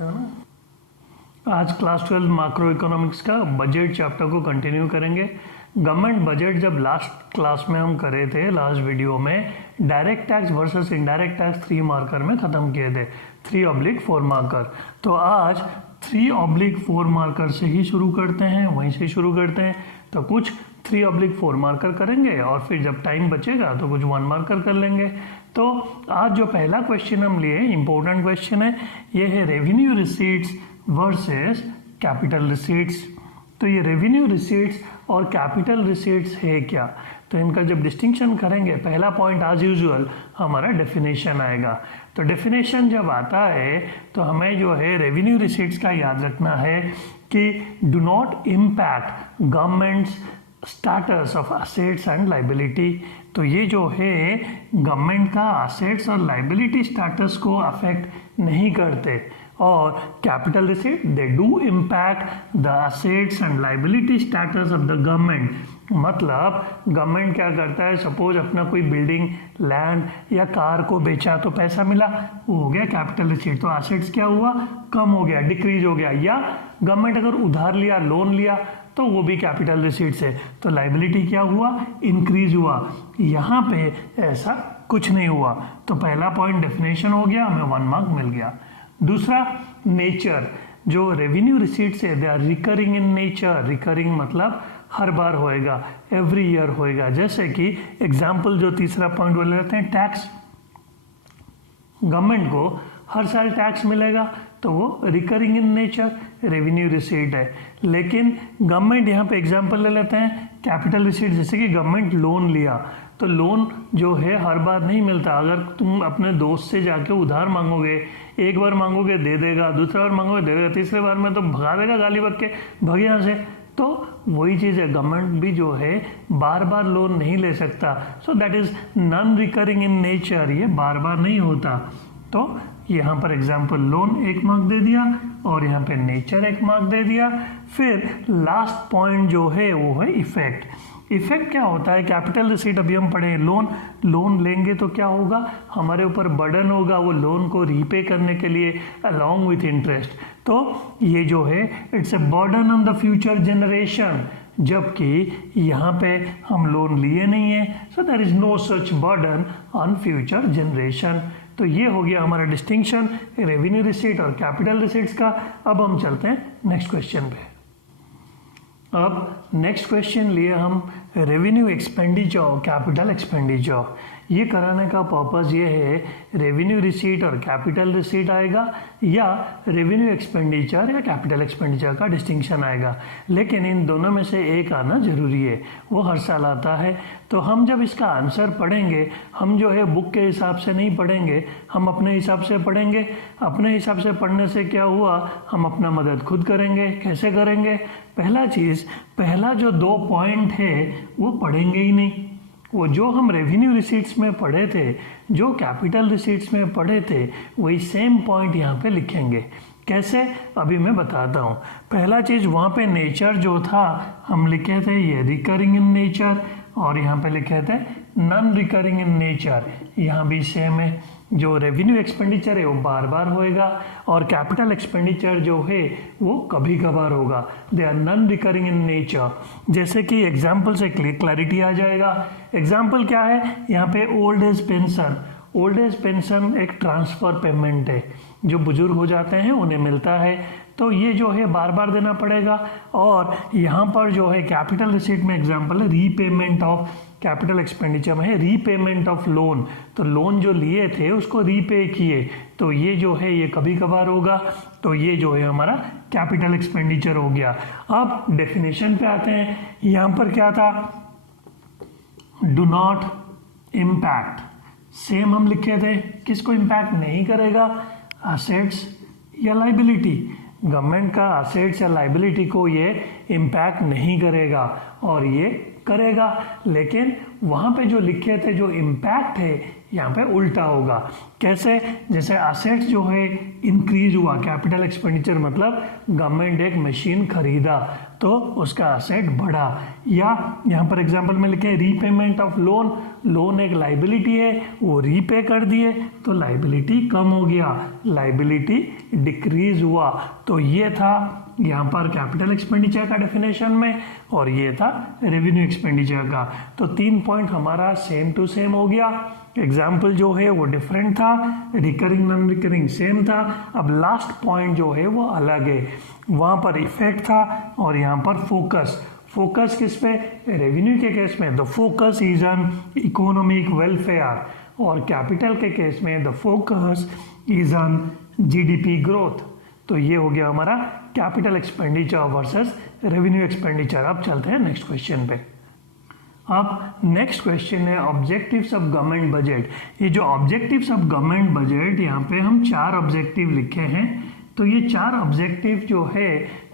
है ना। आज क्लास 12 मैक्रो इकोनॉमिक्स का बजट चैप्टर को कंटिन्यू करेंगे। गवर्नमेंट बजट जब लास्ट क्लास में हम करे थे, लास्ट वीडियो में direct tax versus indirect tax 3 marker में ख़त्म किए थे, 3/4 मार्कर। तो आज 3/4 मार्कर से ही शुरू करते हैं, वहीं से शुरू करते हैं। तो कुछ 3/4 मार्कर करेंगे और फिर जब टाइम बचेगा तो कुछ 1 मार्कर कर लेंगे। तो आज जो पहला क्वेश्चन हम लिए, इंपॉर्टेंट क्वेश्चन है, ये है revenue receipts versus capital receipts. तो ये रेवेन्यू रिसीट्स और कैपिटल रिसीट्स है क्या, तो इनका जब डिस्टिंक्शन करेंगे, पहला पॉइंट एज यूजुअल हमारा डेफिनेशन आएगा। तो डेफिनेशन जब आता है तो हमें जो है रेवेन्यू रिसीट्स का याद रखना है कि do not impact governments status of assets and liability. तो ये जो है गवर्नमेंट का असेट्स और लाइबिलिटी स्टेटस को अफेक्ट नहीं करते। और capital receipt they do impact the assets and liability status of the government. मतलब गवर्नमेंट क्या करता है, सपोज अपना कोई बिल्डिंग, लैंड या कार को बेचा तो पैसा मिला, वो हो गया कैपिटल रिसीट। तो असेट्स क्या हुआ, कम हो गया, डिक्रीज हो गया। या गवर्नमेंट अगर उधार लिया, लोन लिया, तो वो भी कैपिटल रिसीट्स है। तो लाइबिलिटी क्या हुआ, इंक्रीज हुआ। यहाँ पे ऐसा कुछ नहीं हुआ। तो पहला पॉइंट डेफिनेशन हो गया, हमें 1 मार्क मिल गया। दूसरा नेचर, जो रेवेन्यू रिसीट्स है they are recurring in nature. Recurring मतलब हर बार होएगा, एवरी ईयर होएगा। जैसे कि एग्जाम्पल जो तीसरा पॉइंट बोले जाते हैं, टैक्स। गवर्नमेंट को हर साल टैक्स मिलेगा तो वो recurring in nature revenue receipt है। लेकिन गवर्नमेंट यहाँ पे एग्जाम्पल ले लेते हैं कैपिटल रिसीट, जैसे कि गवर्नमेंट लोन लिया, तो लोन जो है हर बार नहीं मिलता। अगर तुम अपने दोस्त से जाके उधार मांगोगे, एक बार मांगोगे दे देगा, दूसरा बार मांगोगे दे देगा, तीसरे बार में तो भगा देगा गाली बक के, भग यहाँ से। तो वही चीज़ है, गवर्नमेंट भी जो है बार बार लोन नहीं ले सकता। So that is non recurring in nature, ये बार बार नहीं होता। तो यहाँ पर एग्जाम्पल लोन 1 मार्क दे दिया और यहाँ पे नेचर 1 मार्क दे दिया। फिर लास्ट पॉइंट जो है वो है इफेक्ट। इफेक्ट क्या होता है, कैपिटल रिसीट अभी हम पढ़े, लोन लेंगे तो क्या होगा, हमारे ऊपर बर्डन होगा वो लोन को रीपे करने के लिए अलॉन्ग विथ इंटरेस्ट। तो ये जो है it's a burden on the future generation, जबकि यहाँ पे हम लोन लिए नहीं है। So there is no such burden on future generation. तो ये हो गया हमारा डिस्टिंक्शन रेवेन्यू रिसीट और कैपिटल रिसीट्स का। अब हम चलते हैं नेक्स्ट क्वेश्चन पे। अब नेक्स्ट क्वेश्चन लिए हम रेवेन्यू एक्सपेंडिचर और कैपिटल एक्सपेंडिचर। ये कराने का पर्पस ये है, रेवेन्यू रिसीट और कैपिटल रिसीट आएगा या रेवेन्यू एक्सपेंडिचर या कैपिटल एक्सपेंडिचर का डिस्टिंक्शन आएगा। लेकिन इन दोनों में से एक आना जरूरी है, वो हर साल आता है। तो हम जब इसका आंसर पढ़ेंगे, हम जो है बुक के हिसाब से नहीं पढ़ेंगे, हम अपने हिसाब से पढ़ेंगे। अपने हिसाब से पढ़ने से क्या हुआ, हम अपना मदद खुद करेंगे। कैसे करेंगे, पहला जो 2 पॉइंट है वो पढ़ेंगे ही नहीं। वो जो हम रेवेन्यू रिसीट्स में पढ़े थे, जो कैपिटल रिसीट्स में पढ़े थे, वही सेम पॉइंट यहाँ पे लिखेंगे। कैसे, अभी मैं बताता हूँ। पहला चीज़, वहाँ पे नेचर जो था हम लिखे थे ये रिकरिंग इन नेचर, और यहाँ पे लिखे थे नॉन रिकरिंग इन नेचर। यहाँ भी सेम है, जो रेवेन्यू एक्सपेंडिचर है वो बार बार होएगा और कैपिटल एक्सपेंडिचर जो है वो कभी कभार होगा। They are non recurring in nature. जैसे कि एग्जाम्पल से क्लैरिटी आ जाएगा। एग्जाम्पल क्या है, यहाँ पे old age pension. Old age pension एक ट्रांसफ़र पेमेंट है, जो बुजुर्ग हो जाते हैं उन्हें मिलता है। तो ये जो है बार बार देना पड़ेगा। और यहाँ पर जो है कैपिटल रिसीट में एग्जाम्पल है रीपेमेंट ऑफ, कैपिटल एक्सपेंडिचर में है रीपेमेंट ऑफ लोन। तो लोन जो लिए थे उसको रीपे किए, तो ये जो है ये कभी कभार होगा। तो ये जो है हमारा कैपिटल एक्सपेंडिचर हो गया। अब डेफिनेशन पे आते हैं। यहाँ पर क्या था, डू नॉट इम्पैक्ट, सेम हम लिखे थे, किसको इम्पैक्ट नहीं करेगा, असेट्स या लाइबिलिटी। गवर्नमेंट का असेट्स या लाइबिलिटी को ये इम्पैक्ट नहीं करेगा, और ये करेगा। लेकिन वहाँ पे जो लिखे थे जो इम्पैक्ट है यहाँ पे उल्टा होगा। कैसे, जैसे असेट्स जो है इंक्रीज हुआ, कैपिटल एक्सपेंडिचर मतलब गवर्नमेंट एक मशीन खरीदा, तो उसका असेट बढ़ा। या यहाँ पर एग्जांपल में लिखे रीपेमेंट ऑफ लोन, लोन एक लाइबिलिटी है, वो रीपे कर दिए तो लाइबिलिटी कम हो गया, लाइबिलिटी डिक्रीज हुआ। तो ये था यहाँ पर कैपिटल एक्सपेंडिचर का डेफिनेशन में, और ये था रेवेन्यू एक्सपेंडिचर का। तो 3 पॉइंट हमारा सेम टू सेम हो गया। एग्जाम्पल जो है वो डिफरेंट था, रिकरिंग नॉन रिकरिंग सेम था। अब लास्ट पॉइंट जो है वो अलग है, वहाँ पर इफेक्ट था और यहाँ पर फोकस। फोकस किस पे? रेवेन्यू के केस में the focus is on economic welfare, और कैपिटल के केस में the focus is on GDP growth. तो ये हो गया हमारा capital expenditure versus revenue expenditure. अब चलते हैं नेक्स्ट क्वेश्चन पे। अब नेक्स्ट क्वेश्चन है ऑब्जेक्टिव्स ऑफ गवर्नमेंट बजट। ये जो ऑब्जेक्टिव्स ऑफ गवर्नमेंट बजट, यहाँ पे हम 4 ऑब्जेक्टिव लिखे हैं। तो ये 4 ऑब्जेक्टिव जो है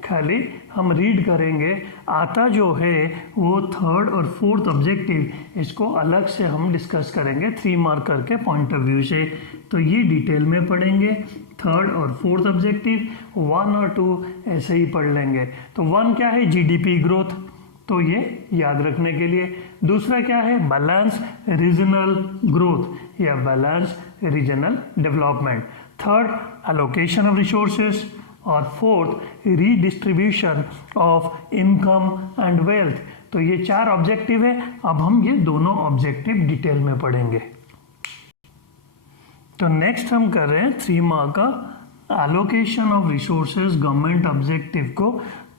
खाली हम रीड करेंगे, आता जो है वो 3rd और 4th ऑब्जेक्टिव, इसको अलग से हम डिस्कस करेंगे 3 मार्कर के पॉइंट ऑफ व्यू से। तो ये डिटेल में पढ़ेंगे 3rd और 4th ऑब्जेक्टिव, 1 और 2 ऐसे ही पढ़ लेंगे। तो 1 क्या है? जीडीपी ग्रोथ, तो ये याद रखने के लिए। दूसरा क्या है? बैलेंस रीजनल ग्रोथ या balance regional development. 3rd allocation of resources, और 4th redistribution of income and wealth. तो ये 4 ऑब्जेक्टिव है। अब हम ये दोनों ऑब्जेक्टिव डिटेल में पढ़ेंगे। तो नेक्स्ट हम कर रहे हैं 3 मार्क का allocation of resources government objective को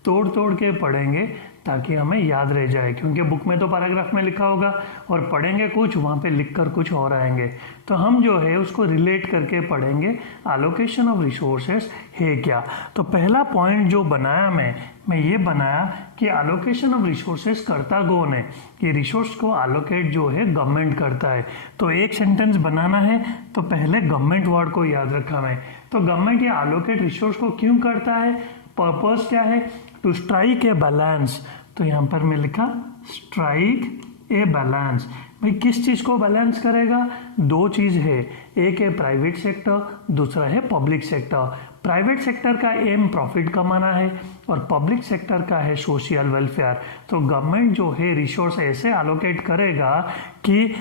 तोड़ तोड़ के पढ़ेंगे ताकि हमें याद रह जाए, क्योंकि बुक में तो पैराग्राफ में लिखा होगा और पढ़ेंगे कुछ, वहाँ पे लिखकर कुछ और आएंगे। तो हम जो है उसको रिलेट करके पढ़ेंगे एलोकेशन ऑफ रिसोर्सेस है क्या। तो पहला पॉइंट जो बनाया मैं ये बनाया कि एलोकेशन ऑफ रिसोर्सेस करता कौन है? ये रिसोर्स को एलोकेट जो है गवर्नमेंट करता है। तो एक सेंटेंस बनाना है तो पहले गवर्नमेंट वर्ड को याद रखा मैं। तो गवर्नमेंट ये एलोकेट रिसोर्स को क्यों करता है? पर्पस क्या है? To strike a balance. तो यहाँ पर मैं लिखा स्ट्राइक ए बैलेंस। भाई किस चीज़ को बैलेंस करेगा? 2 चीज़ है, एक है प्राइवेट सेक्टर, दूसरा है पब्लिक सेक्टर। प्राइवेट सेक्टर का एम प्रॉफिट कमाना है और पब्लिक सेक्टर का है सोशल वेलफेयर। तो गवर्नमेंट जो है रिसोर्स ऐसे एलोकेट करेगा कि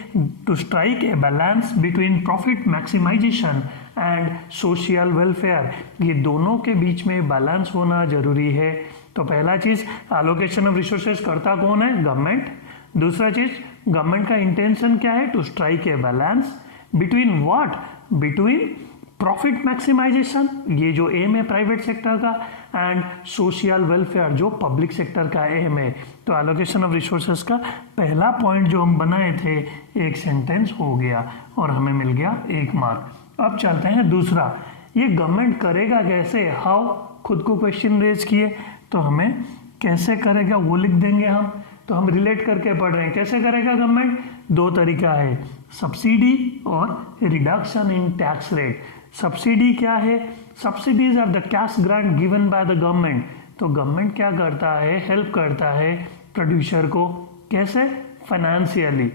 to strike a balance between profit maximisation and social welfare, ये दोनों के बीच में बैलेंस होना जरूरी है। तो पहला चीज़ एलोकेशन ऑफ रिसोर्सेज करता कौन है? गवर्नमेंट। दूसरा चीज़ गवर्नमेंट का इंटेंशन क्या है? To strike a balance between what? Between profit maximisation, ये जो एम है प्राइवेट सेक्टर का, एंड सोशल वेलफेयर जो पब्लिक सेक्टर का एम है। तो एलोकेशन ऑफ रिसोर्सेज का पहला पॉइंट जो हम बनाए थे, एक सेंटेंस हो गया और हमें मिल गया 1 मार्क। अब चलते हैं दूसरा, ये गवर्नमेंट करेगा कैसे? हाउ, खुद को क्वेश्चन रेज किए तो हमें कैसे करेगा वो लिख देंगे हम। तो हम रिलेट करके पढ़ रहे हैं कैसे करेगा गवर्नमेंट। 2 तरीका है, सब्सिडी और reduction in tax rate. Subsidy क्या है? Subsidies are the cash grant given by the government. तो गवर्नमेंट क्या करता है? हेल्प करता है प्रोड्यूसर को। कैसे? फाइनेंशियली।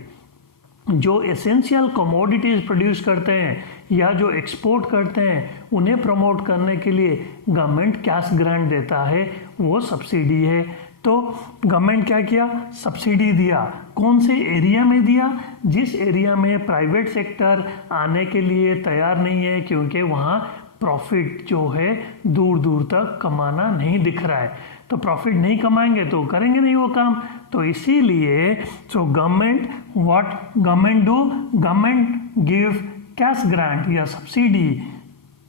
जो एसेंशियल कमोडिटीज प्रोड्यूस करते हैं या जो एक्सपोर्ट करते हैं उन्हें प्रमोट करने के लिए गवर्नमेंट कैश ग्रांट देता है, वो सब्सिडी है। तो गवर्नमेंट क्या किया? सब्सिडी दिया। कौन से एरिया में दिया? जिस एरिया में प्राइवेट सेक्टर आने के लिए तैयार नहीं है, क्योंकि वहाँ प्रॉफिट जो है दूर दूर तक कमाना नहीं दिख रहा है। तो प्रॉफिट नहीं कमाएंगे तो करेंगे नहीं वो काम। तो इसीलिए so government what government do? Government give cash grant या सब्सिडी।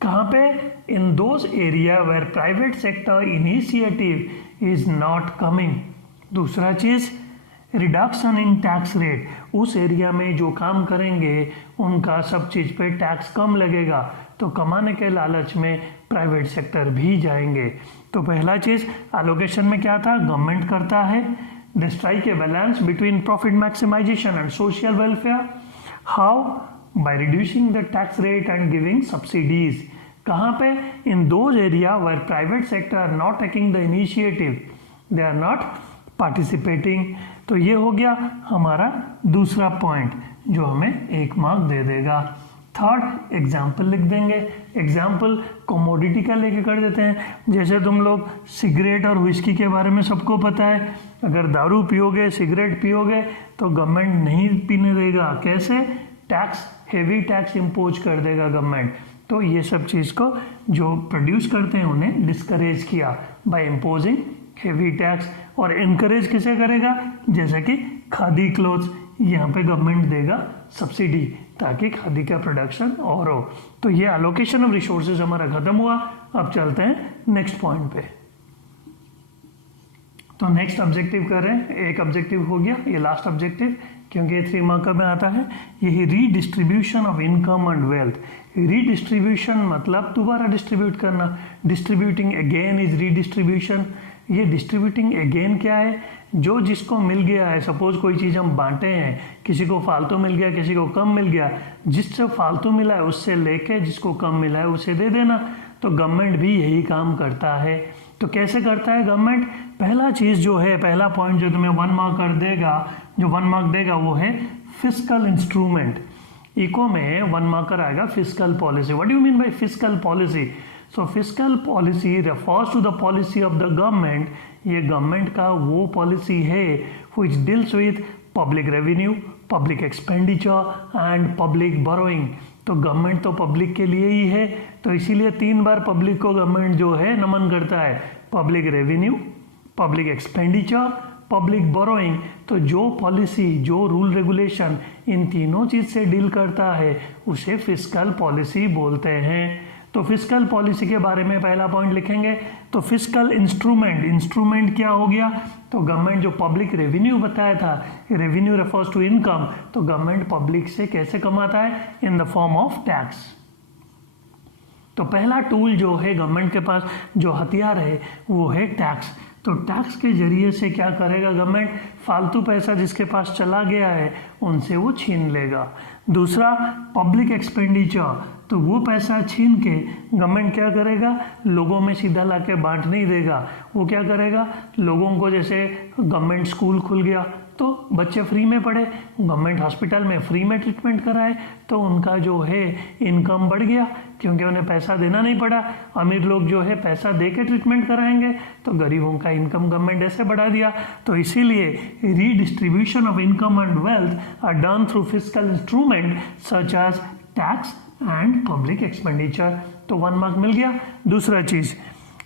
कहाँ पे? In those area where private sector initiative is not coming. दूसरा चीज़ रिडक्शन इन टैक्स रेट, उस एरिया में जो काम करेंगे उनका सब चीज़ पे टैक्स कम लगेगा, तो कमाने के लालच में प्राइवेट सेक्टर भी जाएंगे। तो पहला चीज़ एलोकेशन में क्या था? गवर्नमेंट करता है they strike a balance between profit maximisation and social welfare. How? By reducing the tax rate and giving subsidies. कहाँ पे? In those area where private sector are not taking the initiative, they are not participating. तो ये हो गया हमारा दूसरा point जो हमें 1 मार्क दे देगा। थर्ड एग्जाम्पल लिख देंगे। एग्जाम्पल कमोडिटी का लेके कर देते हैं, जैसे तुम लोग सिगरेट और विस्की के बारे में सबको पता है, अगर दारू पियोगे सिगरेट पियोगे तो गवर्नमेंट नहीं पीने देगा। कैसे? टैक्स, हेवी टैक्स इम्पोज कर देगा गवर्नमेंट। तो ये सब चीज़ को जो प्रोड्यूस करते हैं उन्हें डिस्करेज किया बाय इम्पोजिंग हेवी टैक्स। और इनकरेज किसे करेगा? जैसे कि खादी क्लोथ्स, यहाँ पे गवर्नमेंट देगा सब्सिडी ताकि खादी का प्रोडक्शन और हो। तो ये एलोकेशन ऑफ रिसोर्सेज हमारा खत्म हुआ। अब चलते हैं नेक्स्ट पॉइंट पे। तो नेक्स्ट ऑब्जेक्टिव कर रहे हैं, एक ऑब्जेक्टिव हो गया, ये लास्ट ऑब्जेक्टिव क्योंकि ये 3 मार्क में आता है। यही redistribution of income and wealth. Redistribution मतलब दोबारा डिस्ट्रीब्यूट करना, डिस्ट्रीब्यूटिंग अगेन इज रीडिस्ट्रीब्यूशन। ये डिस्ट्रीब्यूटिंग अगेन क्या है? जो जिसको मिल गया है, सपोज कोई चीज़ हम बांटे हैं, किसी को फालतू मिल गया, किसी को कम मिल गया, जिससे फालतू मिला है उससे लेके जिसको कम मिला है उसे दे देना। तो गवर्नमेंट भी यही काम करता है। तो कैसे करता है गवर्नमेंट? पहला चीज़ जो है, पहला पॉइंट जो तुम्हें 1 मार्क कर देगा, जो 1 मार्क देगा वो है फिस्कल इंस्ट्रूमेंट। इको में 1 मार्कर आएगा fiscal policy. What do you mean by fiscal policy? So fiscal policy refers to the policy of the government. ये गवर्नमेंट का वो पॉलिसी है which deals with public revenue, public expenditure and public borrowing. तो government तो public के लिए ही है, तो इसीलिए 3 बार पब्लिक को गवर्नमेंट जो है नमन करता है। Public revenue, public expenditure, public borrowing. तो जो पॉलिसी, जो रूल रेगुलेशन इन तीनों चीज़ से डील करता है उसे फिस्कल पॉलिसी बोलते हैं। तो फिस्कल पॉलिसी के बारे में पहला पॉइंट लिखेंगे। तो फिस्कल इंस्ट्रूमेंट, इंस्ट्रूमेंट क्या हो गया? तो गवर्नमेंट जो पब्लिक रेवेन्यू बताया था, रेवेन्यू रेफर्स टू इनकम, तो गवर्नमेंट पब्लिक से कैसे कमाता है? In the form of tax. तो पहला टूल जो है गवर्नमेंट के पास, जो हथियार है वो है टैक्स। तो टैक्स के जरिए से क्या करेगा गवर्नमेंट? फालतू पैसा जिसके पास चला गया है उनसे वो छीन लेगा। दूसरा पब्लिक एक्सपेंडिचर, तो वो पैसा छीन के गवर्नमेंट क्या करेगा? लोगों में सीधा लाके बांट नहीं देगा। वो क्या करेगा? लोगों को, जैसे गवर्नमेंट स्कूल खुल गया तो बच्चे फ्री में पढ़े, गवर्नमेंट हॉस्पिटल में फ्री में ट्रीटमेंट कराए, तो उनका जो है इनकम बढ़ गया क्योंकि उन्हें पैसा देना नहीं पड़ा। अमीर लोग जो है पैसा दे के ट्रीटमेंट कराएंगे तो गरीबों का इनकम गवर्नमेंट ऐसे बढ़ा दिया। तो इसीलिए redistribution of income and wealth are done through fiscal instrument such as tax and public expenditure. तो 1 मार्क मिल गया। दूसरा चीज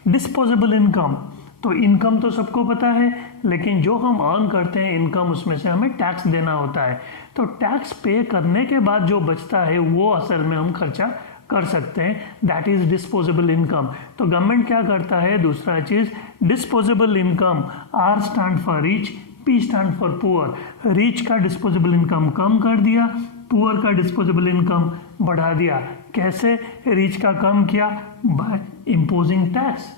डिस्पोजेबल इनकम। तो इनकम तो सबको पता है, लेकिन जो हम अर्न करते हैं इनकम, उसमें से हमें टैक्स देना होता है। तो टैक्स पे करने के बाद जो बचता है वो असल में हम खर्चा कर सकते हैं, दैट इज डिस्पोजेबल इनकम। तो गवर्नमेंट क्या करता है? दूसरा चीज disposable income, R stand for rich, P stand for poor. Rich का डिस्पोजेबल इनकम कम कर दिया, पुअर का डिस्पोजेबल इनकम बढ़ा दिया। कैसे रिच का कम किया? By imposing tax.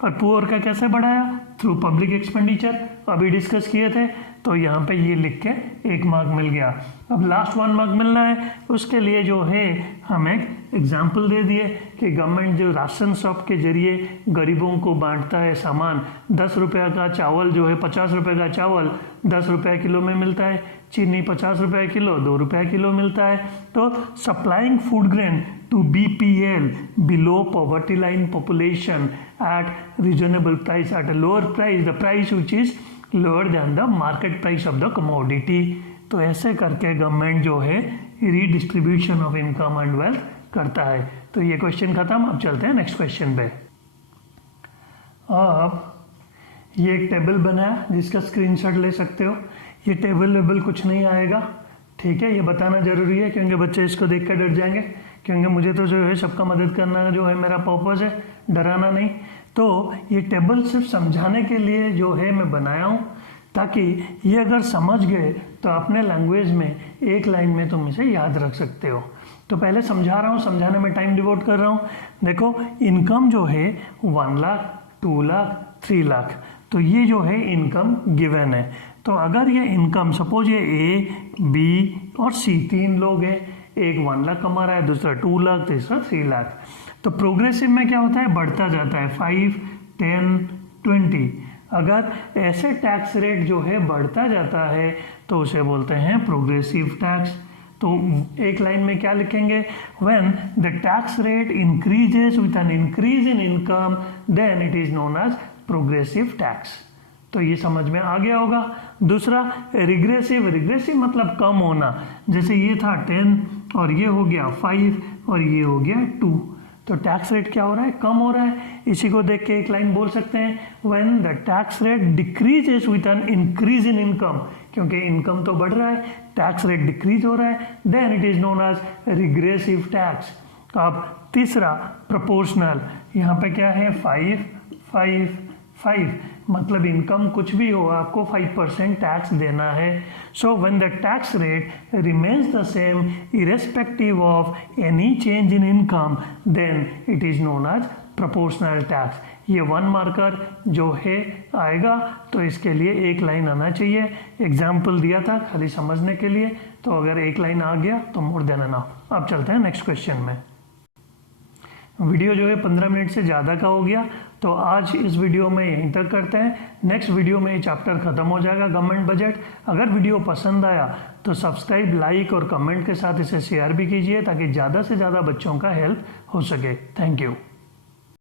और पुअर का कैसे बढ़ाया? थ्रू पब्लिक एक्सपेंडिचर, अभी डिस्कस किए थे। तो यहाँ पे ये लिख के 1 मार्क मिल गया। अब लास्ट 1 मार्क मिलना है, उसके लिए जो है हम एक एग्जाम्पल दे दिए कि गवर्नमेंट जो राशन शॉप के जरिए गरीबों को बांटता है सामान। 10 रुपये का चावल जो है, 50 रुपये का चावल 10 रुपये किलो में मिलता है, चीनी 50 रुपये किलो 2 रुपये किलो मिलता है। तो supplying food grain to BPL, below poverty line population, at reasonable price, at a lower price, the price which is lower than the market price of the commodity. तो ऐसे करके गवर्नमेंट जो है redistribution of income and wealth करता है। तो ये question खत्म। अब चलते हैं नेक्स्ट क्वेश्चन पे। अब ये एक टेबल बना है जिसका स्क्रीनशॉट ले सकते हो। ये टेबल वेबल कुछ नहीं आएगा, ठीक है? ये बताना जरूरी है क्योंकि बच्चे इसको देख कर डर जाएंगे, क्योंकि मुझे तो जो है सबका मदद करना जो है मेरा पर्पस है, डराना नहीं। तो ये टेबल सिर्फ समझाने के लिए जो है मैं बनाया हूँ, ताकि ये अगर समझ गए तो अपने लैंग्वेज में एक लाइन में तुम इसे याद रख सकते हो। तो पहले समझा रहा हूँ, समझाने में टाइम डिवोट कर रहा हूँ। देखो इनकम जो है 1 लाख, 2 लाख, 3 लाख, तो ये जो है इनकम गिवन है। तो अगर ये इनकम, सपोज ये A, B और C 3 लोग हैं, एक 1 लाख कमा रहा है, दूसरा 2 लाख, तीसरा 3 लाख। तो प्रोग्रेसिव में क्या होता है? बढ़ता जाता है, 5, 10, 20। अगर ऐसे टैक्स रेट जो है बढ़ता जाता है तो उसे बोलते हैं प्रोग्रेसिव टैक्स। तो एक लाइन में क्या लिखेंगे, when the tax rate increases with an increase in income then it is known as progressive tax. तो ये समझ में आ गया होगा। दूसरा रिग्रेसिव, रिग्रेसिव मतलब कम होना, जैसे ये था 10 और ये हो गया 5 और ये हो गया 2, तो टैक्स रेट क्या हो रहा है, कम हो रहा है। इसी को देख के एक लाइन बोल सकते हैं, when the tax rate decreases with an increase in income, क्योंकि इनकम तो बढ़ रहा है, टैक्स रेट डिक्रीज हो रहा है, then it is known as regressive tax. अब तीसरा प्रोपोर्शनल, यहाँ पे क्या है 5 5 5, मतलब इनकम कुछ भी हो आपको 5% टैक्स देना है। So when the tax rate remains the same irrespective of any change in income then it is known as proportional tax. ये 1 मार्कर जो है आएगा, तो इसके लिए एक लाइन आना चाहिए। एग्जाम्पल दिया था खाली समझने के लिए, तो अगर एक लाइन आ गया तो मोर देन एनफ। अब चलते हैं नेक्स्ट क्वेश्चन में। वीडियो जो है 15 मिनट से ज़्यादा का हो गया, तो आज इस वीडियो में यहीं तक करते हैं। नेक्स्ट वीडियो में ये चैप्टर खत्म हो जाएगा गवर्नमेंट बजट। अगर वीडियो पसंद आया तो सब्सक्राइब, लाइक और कमेंट के साथ इसे शेयर भी कीजिए, ताकि ज़्यादा से ज़्यादा बच्चों का हेल्प हो सके। Thank you.